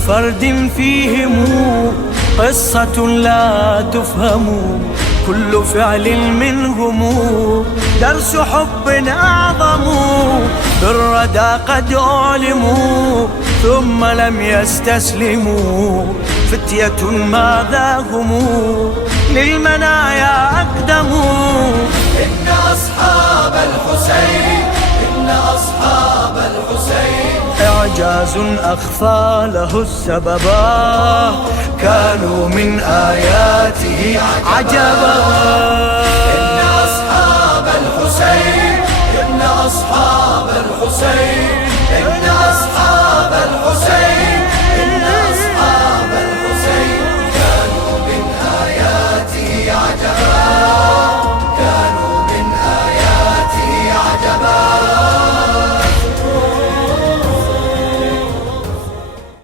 كل فرد فيهم قصة لا تفهم، كل فعل منهم درس حب أعظم، بالردى قد أعلموا ثم لم يستسلموا، فتية ماذا هم للمنايا أقدموا. إن أصحاب الحسين، إن أصحاب الحسين إعجاز أخفى له السببا، كانوا من آياته عجبا.